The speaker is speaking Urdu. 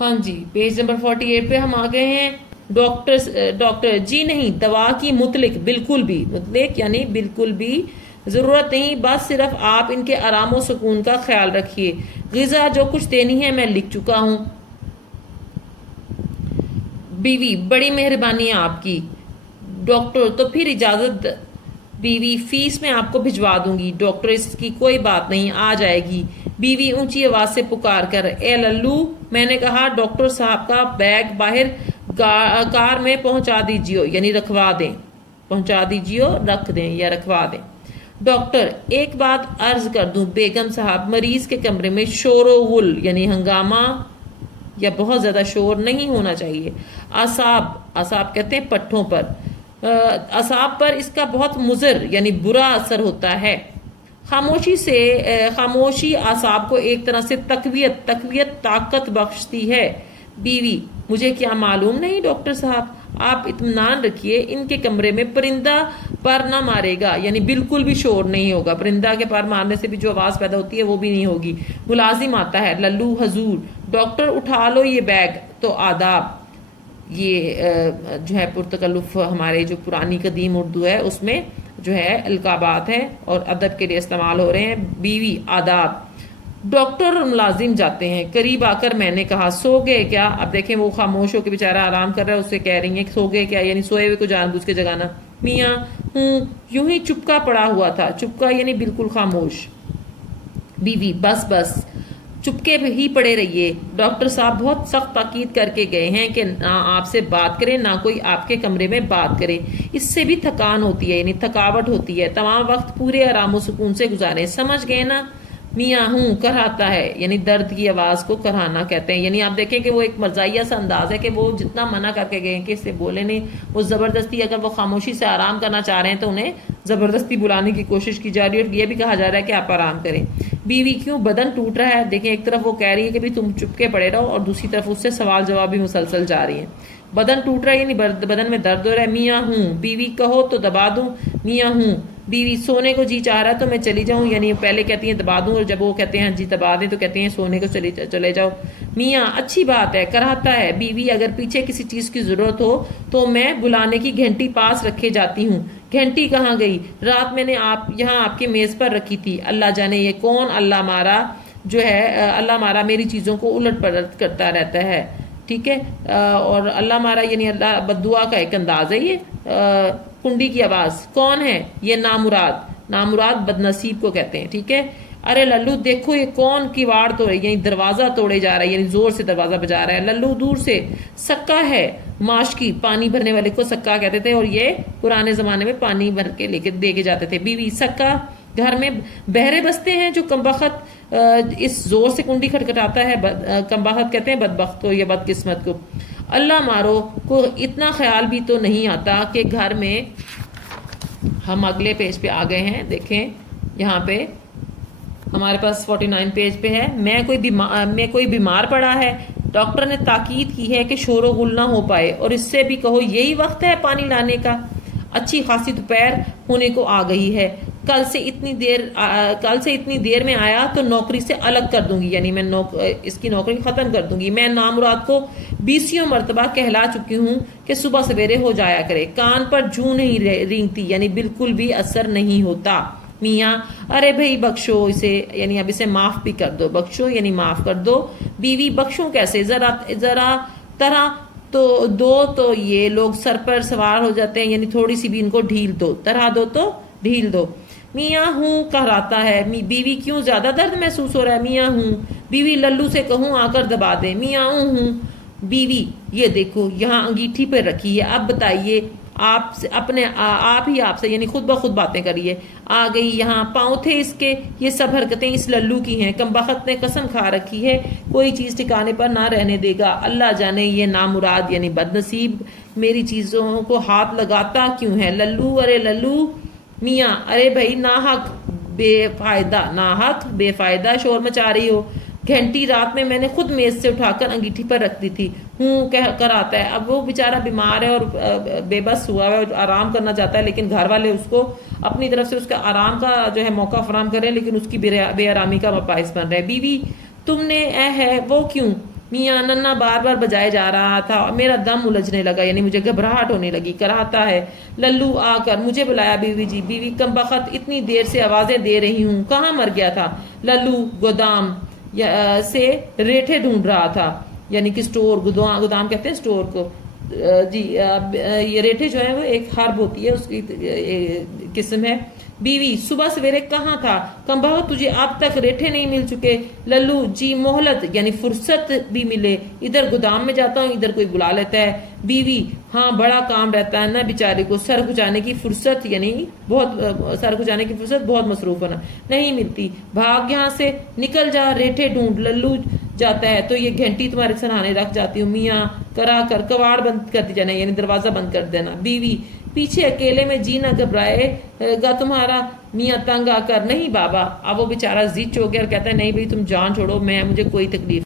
ہاں جی، پیج نمبر 48 پہ ہم آ گئے ہیں. ڈاکٹر جی نہیں، دوا کی مطلق بالکل بھی، مطلق یعنی بالکل بھی ضرورت نہیں، بس صرف آپ ان کے آرام و سکون کا خیال رکھیے. غذا جو کچھ دینی ہے میں لکھ چکا ہوں. بیوی بڑی مہربانی ہے آپ کی. ڈاکٹر تو پھر اجازت. بیوی فیس میں آپ کو بھجوا دوں گی. ڈاکٹر اس کی کوئی بات نہیں، آ جائے گی. بیوی اونچی آواز سے پکار کر، اے للو، میں نے کہا ڈاکٹر صاحب کا بیگ باہر کار میں پہنچا دیجیے، یعنی رکھوا دیں. پہنچا دیجیے، رکھ دیں یا رکھوا دیں. ڈاکٹر ایک بات عرض کر دوں بیگم صاحب، مریض کے کمرے میں شور و غل یعنی ہنگامہ یا بہت زیادہ شور نہیں ہونا چاہیے. اعصاب کہتے ہیں پٹھوں پر. اعصاب پر اس کا بہت مضر یعنی برا اثر ہوتا ہے. خاموشی اعصاب کو ایک طرح سے تقویت طاقت بخشتی ہے. بیوی مجھے کیا معلوم نہیں ڈاکٹر صاحب، آپ اطمینان رکھیے ان کے کمرے میں پرندہ پر نہ مارے گا، یعنی بالکل بھی شور نہیں ہوگا. پرندہ کے پر مارنے سے بھی جو آواز پیدا ہوتی ہے وہ بھی نہیں ہوگی. ملازم آتا ہے، للو حضور. ڈاکٹر اٹھا لو یہ بیگ. تو آداب، یہ جو ہے پرتکلف ہمارے جو پرانی قدیم اردو ہے اس میں جو ہے القابات ہیں اور ادب کے لیے استعمال ہو رہے ہیں. بیوی آداب. ڈاکٹر اور ملازم جاتے ہیں. قریب آ کر میں نے کہا سو گئے کیا؟ اب دیکھیں وہ خاموش ہو کے بیچارہ آرام کر رہا ہے، اس سے کہہ رہی ہیں کہ سو گئے کیا، یعنی سوئے ہوئے کو جان بوجھ کے جگانا. میاں ہوں، یوں ہی چپکا پڑا ہوا تھا. چپکا یعنی بالکل خاموش. بیوی بس چپکے ہی پڑے رہیے. ڈاکٹر صاحب بہت سخت تاکید کر کے گئے ہیں کہ نہ آپ سے بات کرے نہ کوئی آپ کے کمرے میں بات کرے. اس سے بھی تھکان ہوتی ہے یعنی تھکاوٹ ہوتی ہے. تمام وقت پورے آرام و سکون سے گزارے. سمجھ گئے نا؟ میاں ہوں، کراتا ہے یعنی درد کی آواز کو کرانا کہتے ہیں. یعنی آپ دیکھیں کہ وہ ایک مرزائیہ سا انداز ہے کہ وہ جتنا منع کر کے گئے ہیں کہ اس سے بولے نہیں، وہ زبردستی اگر وہ خاموشی سے آرام کرنا چاہ رہے ہیں تو انہیں زبردستی بلانے کی کوشش کی جا رہی ہے اور یہ بھی کہا جا رہا ہے کہ آپ آرام کریں. بیوی کیوں بدن ٹوٹ رہا ہے؟ دیکھیں ایک طرف وہ کہہ رہی ہے کہ بھی تم چپ کے پڑے رہو اور دوسری طرف اس سے سوال جواب بھی مسلسل جاری ہیں. بدن ٹوٹ رہا ہے یعنی بدن میں درد ہو رہا ہے. میاں ہوں. بیوی کہو تو دبا دوں. میاں ہوں. بیوی سونے کو جی چاہ رہا ہے تو میں چلی جاؤں، یعنی پہلے کہتی ہیں دبا دوں اور جب وہ کہتے ہیں جی دبا دیں تو کہتے ہیں سونے کو چلے جاؤ. میاں اچھی بات ہے، کراتا ہے. بیوی اگر پیچھے کسی چیز کی ضرورت ہو تو میں بلانے کی گھنٹی پاس رکھے جاتی ہوں. گھنٹی کہاں گئی؟ رات میں نے یہاں آپ کی میز پر رکھی تھی. اللہ جانے یہ کون اللہ مارا جو ہے، اللہ مارا میری چیزوں کو الٹ پلٹ کرتا رہتا ہے. ٹھیک ہے، اور اللہ مارا یعنی اللہ بددعا کا ایک انداز ہے. یہ کنڈی کی آواز کون ہے؟ یہ نامراد بد نصیب کو کہتے ہیں. ٹھیک ہے. ارے للو دیکھو یہ کون کیواڑ توڑے یعنی دروازہ توڑے جا رہا ہے، یعنی زور سے دروازہ بجا رہا ہے. للو دور سے. سکا ہے، ماشکی پانی بھرنے والے کو سکا کہتے تھے اور یہ پرانے زمانے میں پانی بھر کے دے کے جاتے تھے. بیوی سکا گھر میں بہرے بستے ہیں جو کمبخت اس زور سے کنڈی کھٹکھٹاتا ہے. کمبخت کہتے ہیں بدبخت کو یا بدقسمت کو. اللہ مارو کو اتنا خیال بھی تو نہیں آتا کہ گھر میں. ہم اگلے پیج پہ آ گئے ہیں. دیکھیں یہاں پہ ہمارے پاس 49 پیج پہ ہے. میں کوئی بیمار پڑا ہے. ڈاکٹر نے تاکید کی ہے کہ شور و غل نہ ہو پائے اور اس سے بھی کہو یہی وقت ہے پانی لانے کا. اچھی خاصی دوپہر ہونے کو آ گئی ہے. کل سے اتنی دیر میں آیا تو نوکری سے الگ کر دوں گی، یعنی میں اس کی نوکری ختم کر دوں گی. میں نامراد کو 20 مرتبہ کہلا چکی ہوں کہ صبح سویرے ہو جایا کرے. کان پر جوں نہیں رینگتی یعنی بالکل بھی اثر نہیں ہوتا. میاں ارے بھائی بخشو اسے، یعنی اب اسے معاف بھی کر دو. بخشو یعنی معاف کر دو. بیوی بخشوں کیسے؟ ذرا طرح تو دو تو یہ لوگ سر پر سوار ہو جاتے ہیں، یعنی تھوڑی سی بھی ان کو ڈھیل دو. طرح دو تو ڈھیل دو. میاں ہوں کہراتا ہے. بیوی کیوں زیادہ درد محسوس ہو رہا ہے؟ میاں ہوں. بیوی للو سے کہوں آ کر دبا دے. میاں ہوں. بیوی یہ دیکھو یہاں انگیٹھی پہ رکھی ہے، اب بتائیے آپ ہی آپ سے یعنی خود بخود باتیں کریے. آ گئی یہاں پاؤں تھے اس کے. یہ سب حرکتیں اس للو کی ہیں. کمبخت نے قسم کھا رکھی ہے کوئی چیز ٹھکانے پر نہ رہنے دے گا. اللہ جانے یہ نامراد یعنی بد نصیب میری چیزوں کو ہاتھ لگاتا کیوں ہے. للو ارے للو. میاں ارے بھائی ناحق بے فائدہ شور مچا رہی ہو. گھنٹی رات میں نے خود میز سے اٹھا کر انگیٹھی پر رکھ دی تھی. ہوں کر آتا ہے. اب وہ بیچارہ بیمار ہے اور بے بس ہوا ہے اور آرام کرنا چاہتا ہے، لیکن گھر والے اس کو اپنی طرف سے اس کا آرام کا جو ہے موقع فراہم کر رہے ہیں لیکن اس کی بے آرامی کا باعث بن رہے ہیں. بیوی تم نے ہے وہ کیوں؟ میاں ننا بار بار بجائے جا رہا تھا اور میرا دم الجھنے لگا، یعنی مجھے گھبراہٹ ہونے لگی۔ کراہتا ہے للو آ کر مجھے بلایا بیوی جی۔ بیوی کم بخت اتنی دیر سے آوازیں دے رہی ہوں، کہاں مر گیا تھا؟ للو گودام سے ریٹھے ڈھونڈ رہا تھا، یعنی کہ سٹور، گودام کہتے ہیں سٹور کو جی۔ یہ ریٹھے جو ہے وہ ایک ہرب ہوتی ہے، اس کی قسم ہے۔ بیوی صبح سویرے کہاں تھا؟ کم بہت تجھے اب تک ریٹھے نہیں مل چکے؟ للو جی مہلت یعنی فرصت بھی ملے، ادھر گودام میں جاتا ہوں، ادھر کوئی بلا لیتا ہے۔ بیوی ہاں بڑا کام رہتا ہے نا بیچارے کو، سر کھجانے کی فرصت یعنی بہت سر کھجانے کی فرصت بہت مصروف ہونا نہیں ملتی، بھاگ یہاں سے، نکل جا، ریٹھے ڈھونڈ۔ للو جاتا ہے تو یہ گھنٹی تمہارے سرہانے رکھ جاتی ہوں، میاں کرا کر کواڑ بند کر دی جانا یعنی دروازہ بند کر دینا۔ بیوی پیچھے اکیلے میں جی نہ گھبرائے گا تمہارا؟ میاں تنگ آ کر نہیں بابا۔ اب وہ بیچارہ ضد ہو گیا اور کہتا ہے نہیں بھائی تم جان چھوڑو، مجھے کوئی تکلیف